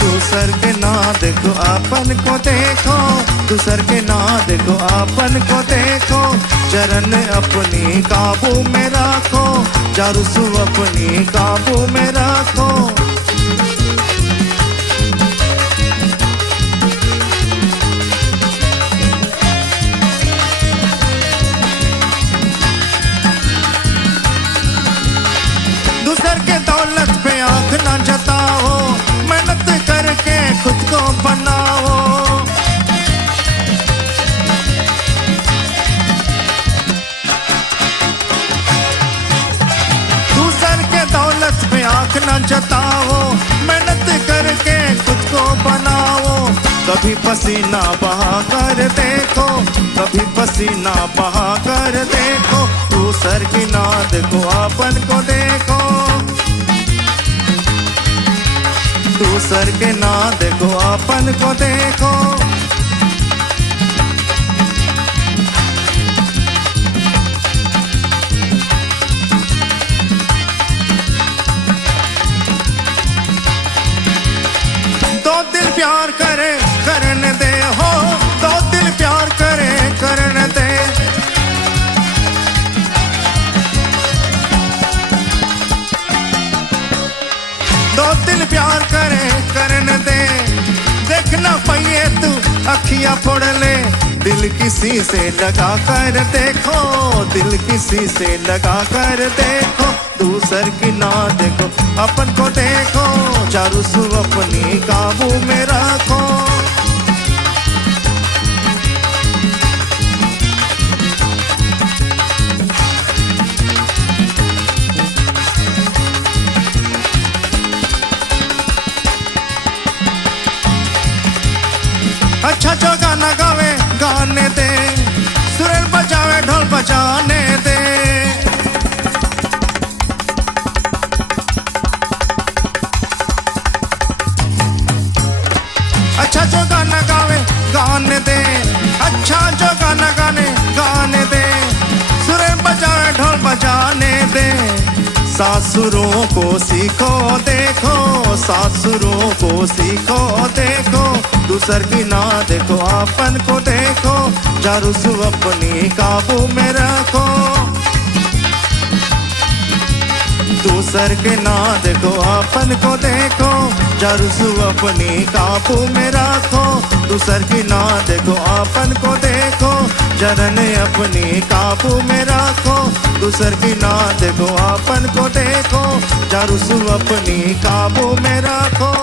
दूसर के ना देखो अपन को देखो, दूसर के ना देखो अपन को देखो, चरण अपनी काबू में रखो, जारूसू अपनी काबू में रखो। दूसर के दौलत पे आंख ना जताओ, मेहनत करके खुद को बनाओ। दूसर के दौलत पे आंख ना जताओ, मेहनत करके खुद को बनाओ। कभी पसीना बहा कर देखो, कभी पसीना बहा कर देखो, दूसर की ना देखो अपन को देखो। दूसर के ना देखो अपन को देखो। दो दिल प्यार करे करने दे हो, दो दिल प्यार करे करने दे। दो दिल प्यार करे करने दे, देखना पाइए तू अखियां फोड़ ले। दिल किसी से लगा कर देखो, दिल किसी से लगा कर देखो, दूसर की ना देखो अपन को देखो, जारूसू अपनी काबू में रखो। अच्छा जो गाना गावे गाने दे, सुरेल बजावे ढोल बजाने दे। अच्छा जो गाना गावे गाने दे, अच्छा जो गाना गाने दे, सुरेल बजावे ढोल बजाने दे। सासुरों को सीखो देखो, सासुरों को सीखो देखो, दूसर की ना देखो अपन को देखो, जारूसू अपनी काबू में रखो। दूसर के ना देखो अपन को देखो, जारूसू अपनी काबू में रखो। दूसर की ना देखो अपन को देखो, चरण अपनी काबू में रखो। दूसर की ना देखो अपन को देखो, जारूसू अपनी काबू में रखो।